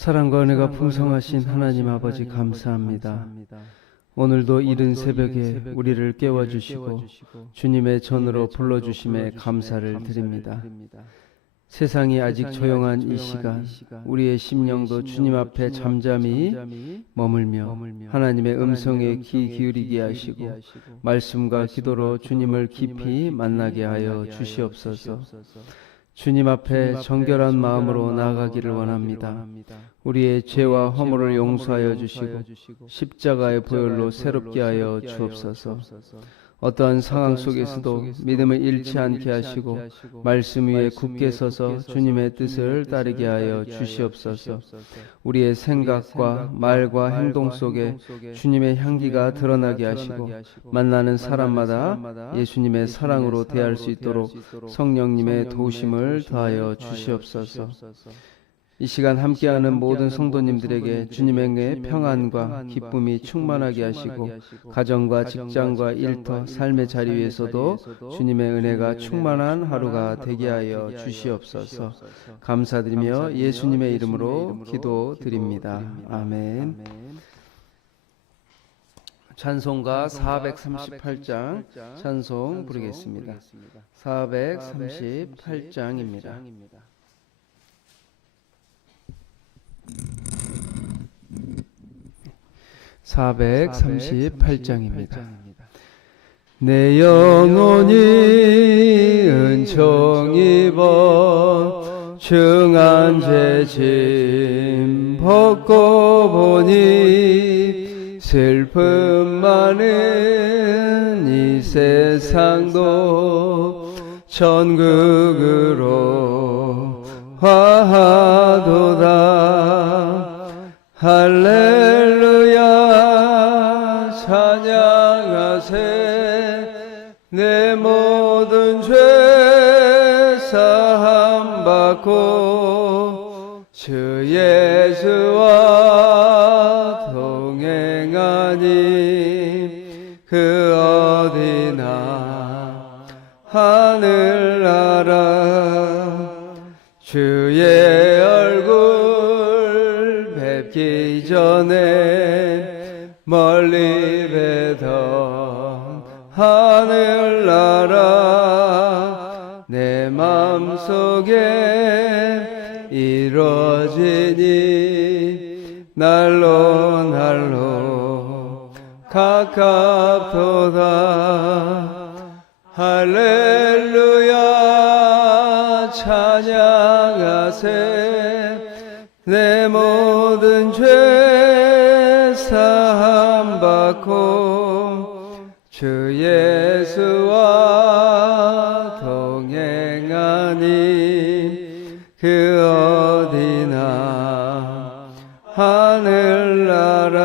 사랑과 은혜가 풍성하신 하나님 아버지 감사합니다. 오늘도 이른 새벽에 우리를 깨워주시고 주님의 전으로 불러주심에 감사를 드립니다. 세상이 아직 조용한 이 시간 우리의 심령도 주님 앞에 잠잠히 머물며 하나님의 음성에 귀 기울이게 하시고 말씀과 기도로 주님을 깊이 만나게 하여 주시옵소서. 주님 앞에 정결한 마음으로 나아가기를 원합니다. 우리의 죄와 허물을 용서하여 주시고 십자가의 보혈로 새롭게 하여 주옵소서. 어떠한 상황 속에서도 믿음을 잃지 않게 하시고 말씀 위에 굳게 서서 주님의 뜻을 따르게 하여 주시옵소서. 우리의 생각과 말과 행동 속에 주님의 향기가 드러나게 하시고 만나는 사람마다 예수님의 사랑으로 대할 수 있도록 성령님의 도우심을 더하여 주시옵소서. 이 시간 함께하는 모든 성도님들에게 주님의 평안과 기쁨이 충만하게 하시고 가정과 직장과 일터, 삶의 자리 위에서도 주님의 은혜가 충만한 하루가 되게 하여 주시옵소서. 감사드리며 예수님의 이름으로 기도드립니다. 아멘. 찬송가 438장 찬송 부르겠습니다. 438장입니다. 438장입니다. 내 영혼이 은총 입어 중한 죄짐 벗고 보니 슬픔 많은 이 세상도 천국으로 화하도다. 할렐루야 찬양하세. 내 모든 죄 사함 받고 주 예수와 동행하니 그 어디나 하늘나라. 주의 얼굴 뵙기 전에 멀리 뵈던 하늘나라. 내 맘속에 이루어지니 날로 날로 가깝도다. 할렐루야 찬양하세. 내 모든 죄 사함 받고 주 예수와 동행하니 그 어디나 하늘나라.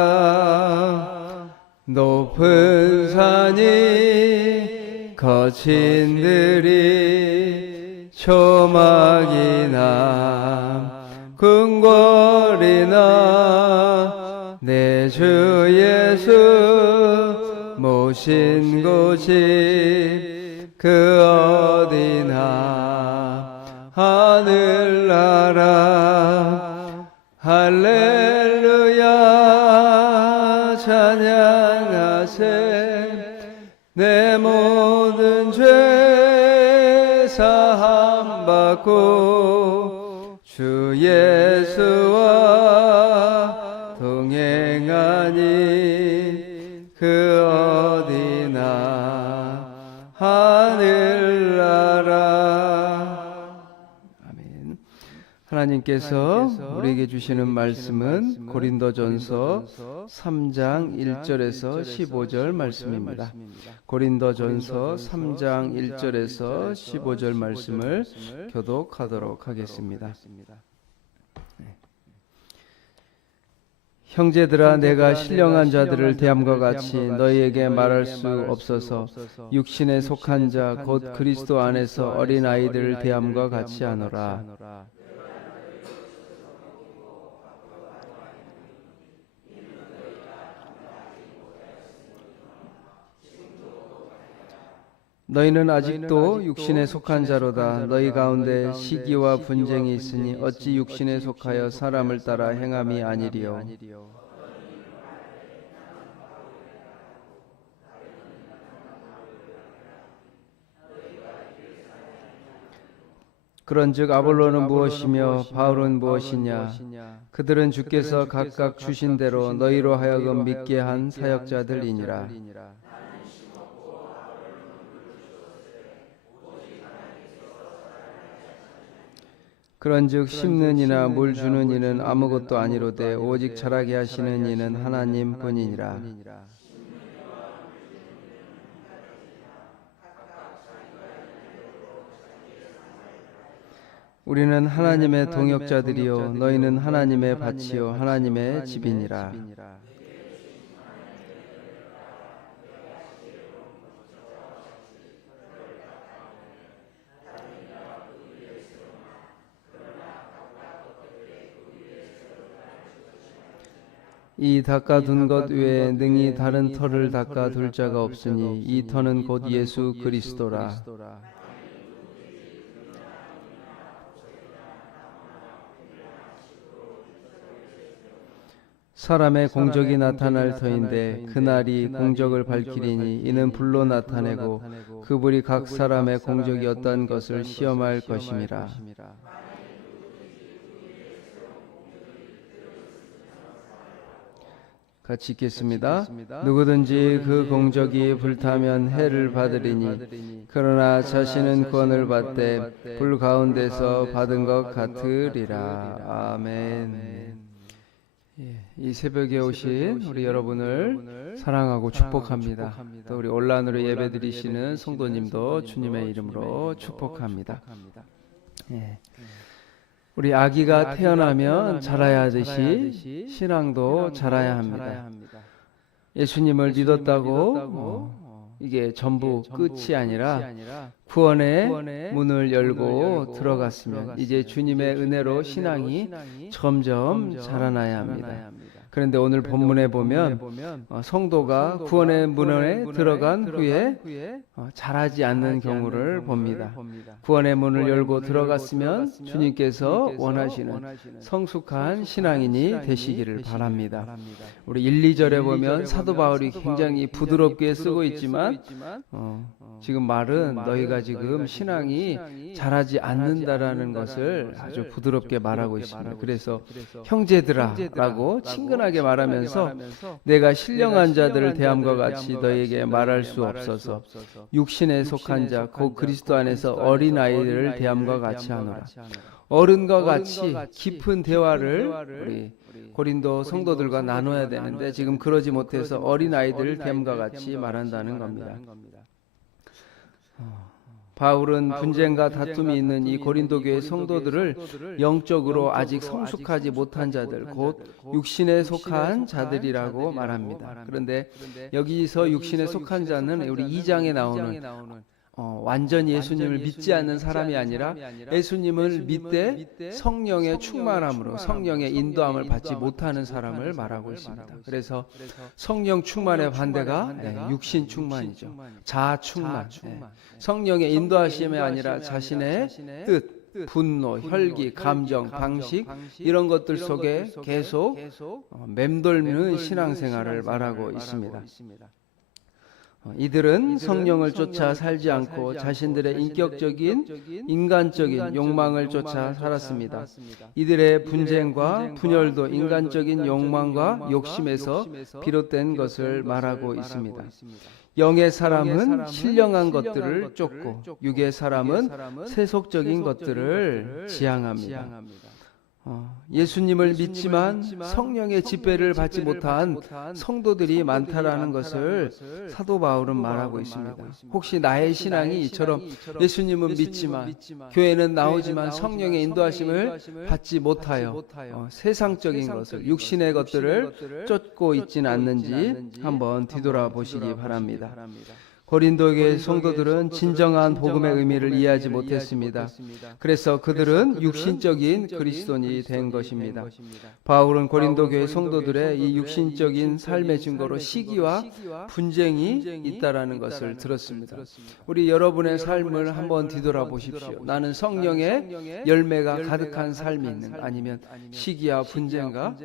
높은 산이 거친 들이 초막이나 궁궐이나 내 주 예수 모신 곳이 그 어디나 하늘나라. 할렐루야 찬양하세. 내 모든 죄 사함 받고 주 예수와 동행하니 그 어디나 하늘나라. 아멘. 하나님께서 우리에게 주시는 말씀은 고린도전서 3장 1절에서 15절 말씀입니다. 고린도전서 3장 1절에서 15절 말씀을 교독하도록 하겠습니다. 형제들아, 내가 신령한 자들을 대함과 같이 너희에게 말할 수 없어서 육신에 속한 자 곧 그리스도 안에서 어린 아이들을 대함과 같이 하노라. 너희는 아직도 육신에 속한 자로다. 너희 가운데 시기와 분쟁이 있으니 어찌 육신에 속하여 사람을 따라 행함이 아니리요. 그런즉 아볼로는 무엇이며 바울은 무엇이냐? 그들은 주께서 각각 주신 대로 너희로 하여금 믿게 한 사역자들이니라. 그런즉 심는 이나 물 주는 이는 아무것도 아니로되 오직 자라게 하시는 이는 하나님 뿐이니라. 우리는 하나님의 동역자들이요 너희는 하나님의 밭이요 하나님의 집이니라. 이 닦아둔 것 외에 능히 다른 터를 닦아둘 자가 없으니 이 터는 곧 예수 그리스도라. 사람의 공적이 나타날 터인데 그날이 공적을 밝히리니 이는 불로 나타내고 그 불이 각 사람의 공적이 어떤 것을 시험할 것임이라. 같이 읽겠습니다. 누구든지 그 공적이 불타면 해를 받으리니 그러나 자신은 구원을 받되 불 가운데서 받은 것 같으리라. 아멘. 이 새벽에 오신 우리 여러분을 사랑하고 축복합니다. 또 우리 온라인으로 예배드리시는 성도님도 주님의 이름으로 축복합니다. 우리 아기가 태어나면 자라야 하듯이 신앙도 자라야 합니다. 예수님을 믿었다고 이게 전부 끝이 아니라 구원의 문을 열고 들어갔으면 이제 주님의 은혜로 신앙이 점점 자라나야 합니다. 그런데 오늘 본문에 보면 성도가 구원의 문에 들어간 후에 자라지 않는 경우를 봅니다. 구원의 문을 열고 들어갔으면 주님께서 원하시는 성숙한 신앙인이 되시기를 바랍니다. 우리 1, 2절에 보면 사도 바울이 굉장히 부드럽게 쓰고 있지만 지금 말은 너희가 지금 신앙이 자라지 않는다라는 것을 아주 부드럽게 말하고 있습니다. 그래서 형제들아 라고 친근하게 말하면서 내가 신령한 자들을 대함과 같이 너희에게 말할 수 없어서 육신에 속한 자 곧 그리스도 안에서 어린아이들을 대함과 같이 하노라. 어른과 같이 깊은 대화를 우리 고린도 성도들과 나눠야 되는데 지금 그러지 못해서 어린아이들을 대함과 같이 말한다는 겁니다. 바울은 분쟁과 다툼이 있는 이 고린도 교회 성도들을 영적으로 아직 성숙하지 못한 자들, 곧 육신에 속한 자들이라고 말합니다. 그런데 여기서 육신에 속한 자는 우리 2장에 나오는 완전히 예수님을 믿지 않는 사람이 아니라 예수님을 믿되 성령의 충만함으로 성령의 인도함을 받지 못하는 사람을 말하고 있습니다. 그래서 성령 충만의 반대가 육신 충만이죠. 자아 충만. 성령의 인도하심이 아니라 자신의 뜻, 분노, 혈기, 감정, 방식 이런 것들 속에 계속 맴돌는 신앙생활을 말하고 있습니다. 이들은 성령을 쫓아 살지 않고 자신들의 인격적인 인간적인 욕망을 쫓아 살았습니다. 이들의 분쟁과 분열도 인간적인 욕망과 욕심에서 비롯된 것을 말하고 있습니다. 영의 사람은 신령한 것들을 쫓고 육의 사람은 세속적인 것들을 지향합니다. 예수님을 믿지만 성령의 집배를 받지 못한 성도들이 많다라는 것을 사도 바울은 말하고 있습니다. 혹시 나의 신앙이 이처럼 예수님은 믿지만 교회는 나오지만 성령의 인도하심을 받지 못하여 세상적인 것을 육신의 것들을 쫓고 있지는 않는지 한번 뒤돌아보시기 바랍니다. 고린도 교회 성도들은 진정한 복음의 의미를 이해하지 못했습니다. 그래서 그들은 육신적인 그리스도인이 된 것입니다. 바울은 고린도 교회 성도들의 이 육신적인 삶의 증거로 시기와 분쟁이 있다라는 것을 들었습니다. 우리 여러분의 삶을 한번 뒤돌아보십시오. 나는 성령의 열매가 가득한 삶이 있는가, 아니면 시기와 분쟁과?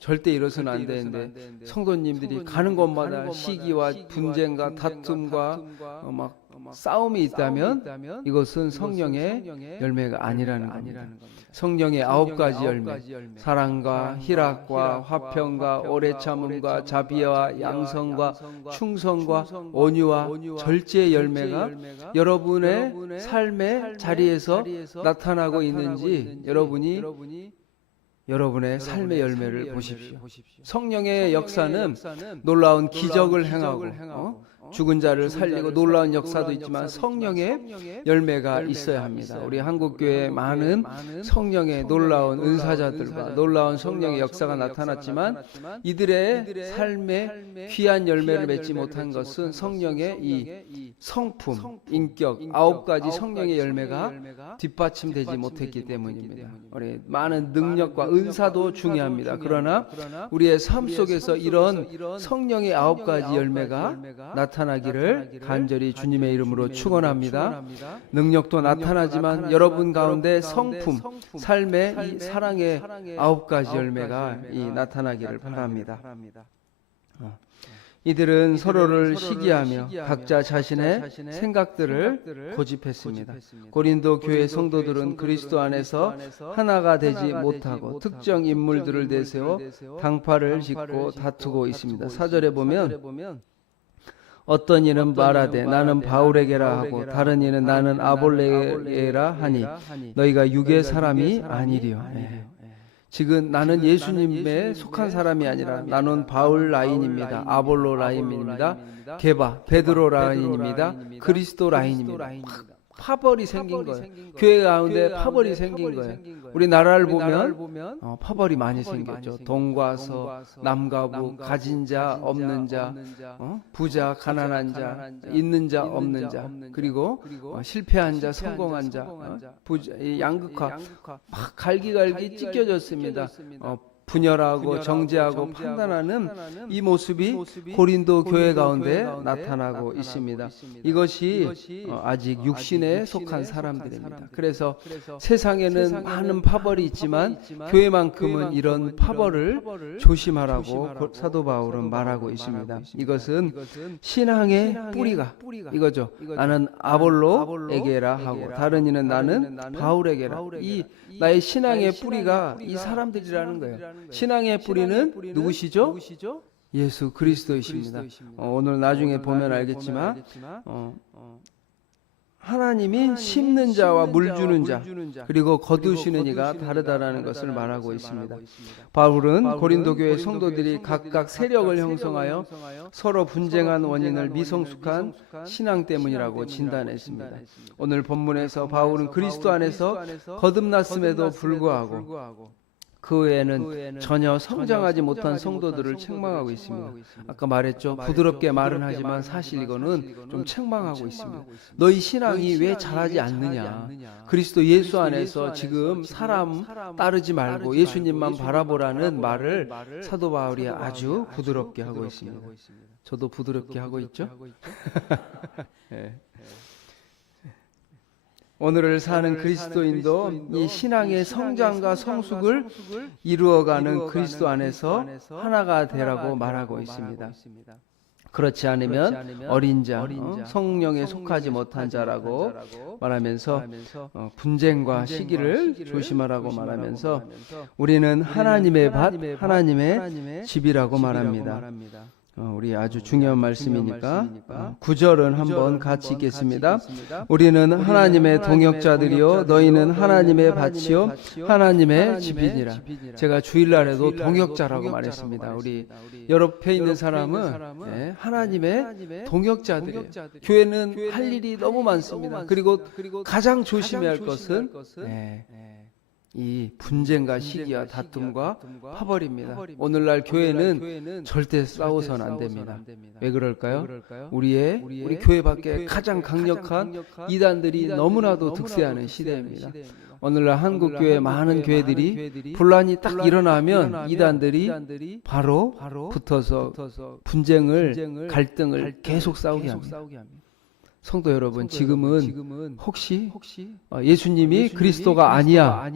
절대 이러서는 안 되는데 성도님들이 가는 곳마다 시기와 분쟁과 다툼과 막 싸움이 있다면 이것은 성령의 열매가 아니라는 겁니다. 성령의 9가지 열매, 사랑과 희락과 화평과 오래 참음과 자비와 양성과 충성과 온유와 절제의 열매가 여러분의 삶의 자리에서 나타나고 있는지 여러분의 삶의 열매를 보십시오. 성령의 역사는 놀라운 기적을 행하고 죽은 자를 살리고 놀라운 역사도 있지만 성령의 열매가 있어야 합니다. 우리 한국교회에 많은 성령의 놀라운 은사자들과 놀라운 성령의 역사가 나타났지만 이들의 삶에 귀한 열매를 맺지 못한 것은 성령의 이 성품, 인격, 9가지 성령의 열매가 뒷받침되지 못했기 때문입니다. 우리 많은 능력과 은사도 중요합니다. 그러나 우리의 삶 속에서 이런 성령의 9가지 열매가 나타나기를 간절히 주님의 이름으로 축원합니다. 능력도 나타나지만 여러분 가운데 성품, 삶의 이 사랑의 9가지 열매가 나타나기를 바랍니다. 이들은 서로를 시기하며 각자 자신의 생각들을 고집했습니다. 고린도 교회 성도들은 그리스도 안에서 하나가 되지 못하고 특정 인물들을 내세워 당파를 짓고 다투고 있습니다. 4절에 보면 어떤 이는 말하되 나는 바울에게라 하고 다른 이는 나는 아볼레게라 하니 너희가 육의 사람이 아니리요. 지금 나는 예수님에 속한 사람이 아니라 나는 바울 라인입니다. 아볼로 라인입니다. 게바 베드로 라인입니다. 그리스도 라인입니다. 파벌이 생긴 거예요. 교회 가운데 파벌이 생긴 거예요. 우리 나라를 보면 파벌이 많이 생겼죠. 동과 서, 남과 북, 가진 자, 없는 자, 부자, 가난한 자, 있는 자, 없는 자, 그리고 실패한 자, 성공한 자, 부자, 양극화 막 갈기갈기 찢겨졌습니다. 분열하고 정죄하고 판단하는 이 모습이 고린도 교회 가운데 나타나고 있습니다. 이것이 아직 육신에 속한 사람들입니다. 그래서 세상에는 많은 파벌이 있지만 교회만큼은 이런 파벌을 조심하라고 사도 바울은 말하고 있습니다. 이것은 신앙의 뿌리가 이거죠. 나는 아볼로에게라 하고 다른 이는 나는 바울에게라. 이 나의 신앙의 뿌리가 이 사람들이라는 거예요. 신앙의 뿌리는 누구시죠? 예수 그리스도이십니다. 오늘 나중에 보면 알겠지만 하나님이 심는 자와 물 주는 자 그리고 거두시는 이가 다르다라는 것을 말하고 있습니다. 바울은 고린도 교회 성도들이 각각 세력을 형성하여 서로 분쟁한 원인을 미성숙한 신앙 때문이라고 진단했습니다. 오늘 본문에서 바울은 그리스도 안에서 거듭났음에도 불구하고 그 외에는 전혀 성장하지 못한 성도들을 책망하고 있습니다. 아까 말했죠. 부드럽게 말은 하지만 사실 이거는 좀 책망하고 있습니다. 너희 신앙이 왜 자라지 않느냐. 그리스도 예수 안에서 지금 사람 따르지 말고 예수님만 바라보라는 말을 사도 바울이 아주 부드럽게 하고 있습니다. 저도 부드럽게 하고 있죠? 네. 오늘을 사는 그리스도인도 이 신앙의 성장과 성숙을 이루어가는 그리스도 안에서 하나가 되라고 말하고 있습니다. 그렇지 않으면 어린 자, 성령에 속하지 못한 자라고 말하면서 분쟁과 시기를 조심하라고 말하면서 우리는 하나님의 밭, 하나님의 집이라고 말합니다. 우리 아주 중요한 말씀이니까 9절은 한번 같이 읽겠습니다. 우리는 하나님의 동역자들이요 너희는 하나님의 밭이요 하나님의 집이니라. 제가 주일날에도 동역자라고 말했습니다. 우리 옆에 있는 사람은 하나님의 동역자들이에요. 교회는 할 일이 너무 많습니다. 그리고 가장 조심해야 할 것은 이 분쟁과 시기와 다툼과 파벌입니다. 오늘날 교회는 절대 싸워서는 안 됩니다. 왜 그럴까요? 우리 교회 밖에 가장 강력한 이단들이 너무나도 득세하는 시대입니다. 오늘날 한국 교회 많은 교회들이 분란이 딱 일어나면 이단들이 바로 붙어서 분쟁을 갈등을 계속 싸우게 합니다. 성도 여러분, 지금은 혹시 예수님이 그리스도가 아니야,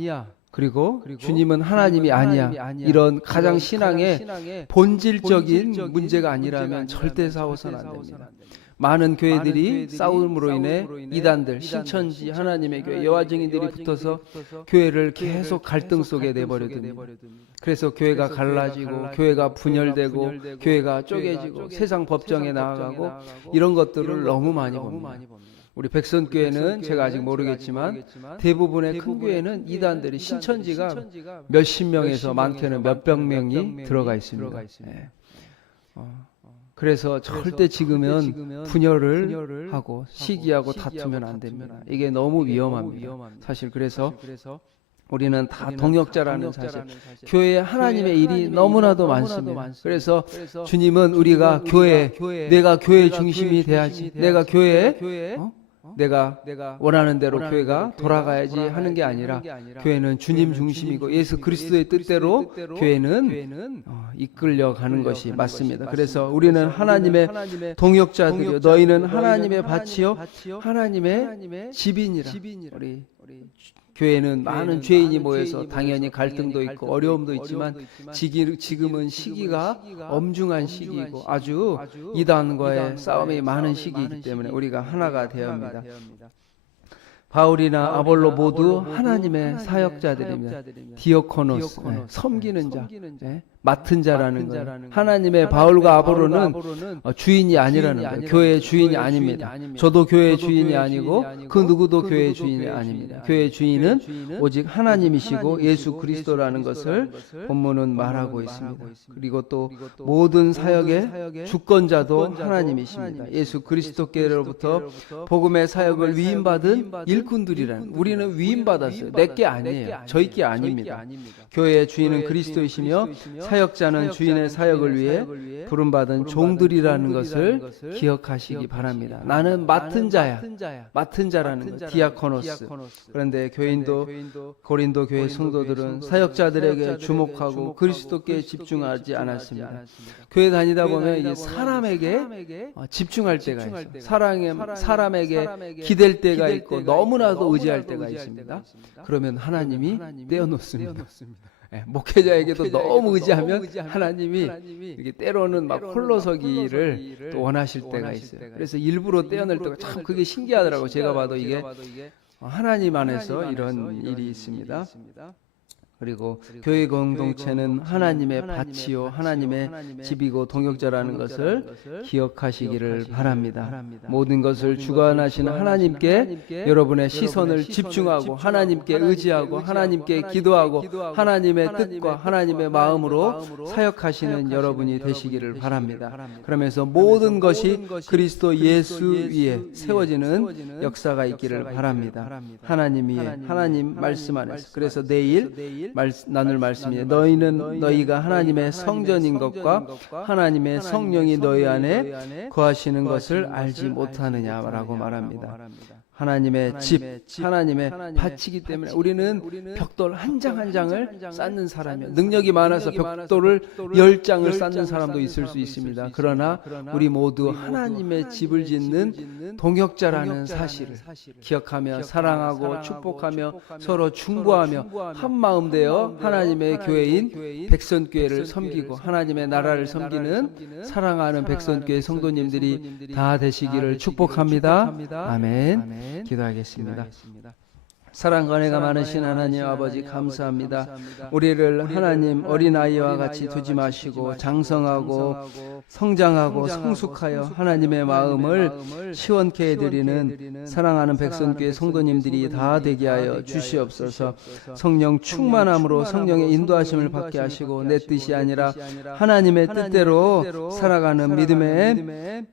그리고 주님은 하나님이 아니야, 이런 가장 신앙의 본질적인 문제가 아니라면 절대 싸워서는 안 됩니다. 많은 교회들이 싸움으로 인해 이단들, 신천지, 하나님의 교회, 여호와 증인들이 붙어서 교회를 계속 갈등 속에 내버려둡니다. 그래서 교회가 갈라지고 교회가 분열되고 교회가 쪼개지고 세상 법정에 나아가고 이런 것들을 너무 많이 봅니다. 우리 백선교회는 제가 아직 모르겠지만 대부분의 큰 교회는 이단들이, 신천지가 몇십 명에서 많게는 몇백 명이 들어가 있습니다. 네. 그래서 절대 지금은 분열을 하고 시기하고 다투면 안 됩니다. 이게 너무 위험합니다. 사실 그래서 우리는 다 동역자라는 사실, 교회에 하나님의 일이 너무나도 많습니다. 그래서 주님은 우리가 내가 교회 중심이 돼야지, 내가 교회에 내가 원하는 대로 교회가 돌아가야지 하는 게 아니라 교회는 주님 중심이고 예수 그리스도의 뜻대로 교회는 이끌려가는 것이 맞습니다. 그래서 우리는 하나님의 동역자들이요, 너희는 하나님의 밭이요 하나님의 집이니라. 우리 교회는 많은 죄인이 모여서 당연히 갈등도 있고 어려움도 있지만 지금은 시기가 엄중한 시기이고 아주 이단과의 싸움이 많은 시기이기 때문에 우리가 하나가 되어야 합니다. 바울이나 아볼로 모두 하나님의 사역자들입니다. 디오코노스, 섬기는 자, 맡은 자라는 거예요. 하나님의 바울과 아볼로는 주인이 아니라는 거예요. 교회의 주인이 아닙니다. 저도 교회의 주인이 아니고 그 누구도 교회의 주인이 아닙니다. 교회의 주인은 오직 하나님이시고 예수 그리스도라는 것을 본문은 말하고 있습니다. 그리고 또 모든 사역의 주권자도 하나님이십니다. 예수 그리스도께로부터 복음의 사역을 위임받은 일꾼들이란, 우리는 위임받았어요. 내게 아니에요. 저희 게 아닙니다. 교회의 주인은 그리스도이시며 사역자는 주인의 사역을 위해 부름받은 종들이라는 것을 기억하시기 바랍니다. 나는 맡은 자야. 맡은 자라는 것, 디아코노스. 그런데 고린도 교회 성도들은 사역자들에게 주목하고 그리스도께 집중하지 않았습니다. 교회 다니다 보면 이제 사람에게 집중할 때가 있어요. 사람에게 기댈 때가 있고 너무나도 의지할 때가 있습니다. 그러면 하나님이 떼어놓습니다. 목회자에게도 너무 의지하면 하나님이 이렇게 때로는 막 홀로서기를 또 원하실 때가 있어요. 그래서 일부러 떼어낼 때가 참 그게 신기하더라고요. 제가 봐도 이게 하나님 안에서 이런 일이 있습니다. 그리고 교회 공동체는 하나님의 밭이요 하나님의 집이고 동역자라는 것을 기억하시기를 바랍니다. 모든 것을 주관하시는 하나님께 여러분의 시선을 집중하고 하나님께 의지하고 하나님께 기도하고 하나님의 뜻과 하나님의 마음으로 사역하시는 여러분이 되시기를 바랍니다. 그러면서 모든 것이 그리스도 예수 위에 세워지는 역사가 있기를 바랍니다. 하나님 위에, 하나님 말씀 안에서. 그래서 내일 나눌 말씀이 너희가 하나님의 성전인 것과 하나님의 성령이 너희 안에 거하시는 것을 알지 못하느냐라고 말합니다. 하나님의 집, 하나님의 밭이기 때문에 우리는 벽돌 한 장 한 장을 쌓는 사람이에요. 능력이 많아서 벽돌을 10장을 쌓는 사람도 있을 수 있습니다. 그러나 우리 모두 하나님의 집을 짓는 동역자라는 사실을 기억하며 사랑하고 축복하며 서로 중보하며 한마음 되어 하나님의 교회인 백선교회를 섬기고 하나님의 나라를 섬기는 사랑하는 백선교회 성도님들이 다 되시기를 축복합니다. 아멘. 기도하겠습니다. 사랑과 은혜가 많으신 하나님 아버지 감사합니다. 우리를 하나님 어린아이와 같이 두지 마시고 장성하고 성장하고 성숙하여 하나님의 마음을 시원케 해드리는 사랑하는 백성교회 성도님들이 다 되게 하여 주시옵소서. 성령 충만함으로 성령의 인도하심을 받게 하시고 내 뜻이 아니라 하나님의 뜻대로 살아가는 믿음의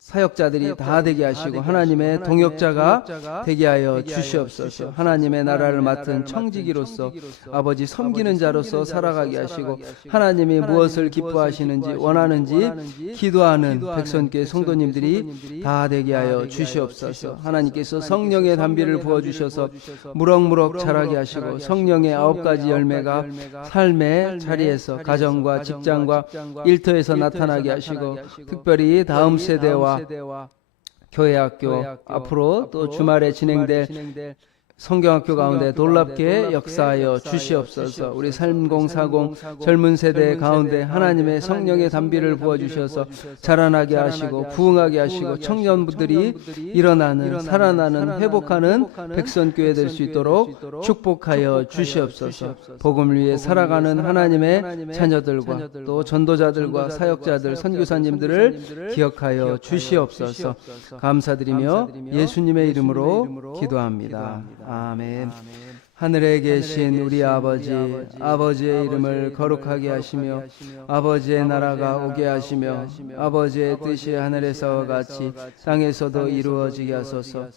사역자들이 다 되게 하시고 하나님의 동역자가 되게 하여 주시옵소서. 하나님의 나라를 맡은 청지기로서 아버지 섬기는 자로서 살아가게 하시고 하나님이 무엇을 기뻐하시는지 원하는지 기도하는 백성께 성도님들이 다 되게 하여 주시옵소서. 하나님께서 성령의 단비를 부어주셔서 무럭무럭 자라게 하시고 성령의 9가지 열매가 삶의 자리에서 가정과 직장과 일터에서 나타나게 하시고 특별히 다음 세대와 교회 학교 앞으로 또 주말에 진행될 성경학교 가운데 놀랍게 역사하여 주시옵소서. 우리 3040 젊은 세대 가운데 하나님의 성령의 단비를 부어주셔서 자라나게 하시고 부흥하게 하시고 청년분들이 일어나는 살아나는 회복하는 백선교회 될 수 있도록 축복하여 주시옵소서. 복음을 위해 살아가는 하나님의 자녀들과 또 전도자들과 사역자들 선교사님들을 기억하여 주시옵소서. 감사드리며 예수님의 이름으로 기도합니다. 아멘. 하늘에 계신 우리 아버지, 아버지의 이름을 거룩하게 하시며 아버지의 나라가 오게 하시며 아버지의 뜻이 하늘에서와 같이 땅에서도 이루어지게 하소서.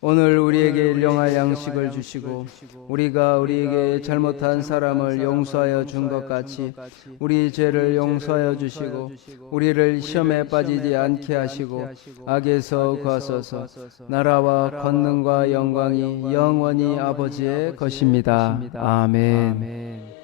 오늘 우리에게 일용할 양식을 주시고 우리가 우리에게 잘못한 사람을 용서하여 준 것 같이 우리 죄를 용서하여 주시고 우리를 시험에 빠지지 않게 하시고 악에서 구하소서. 나라와 권능과 영광이 영원히 아버지의 것입니다. 아멘.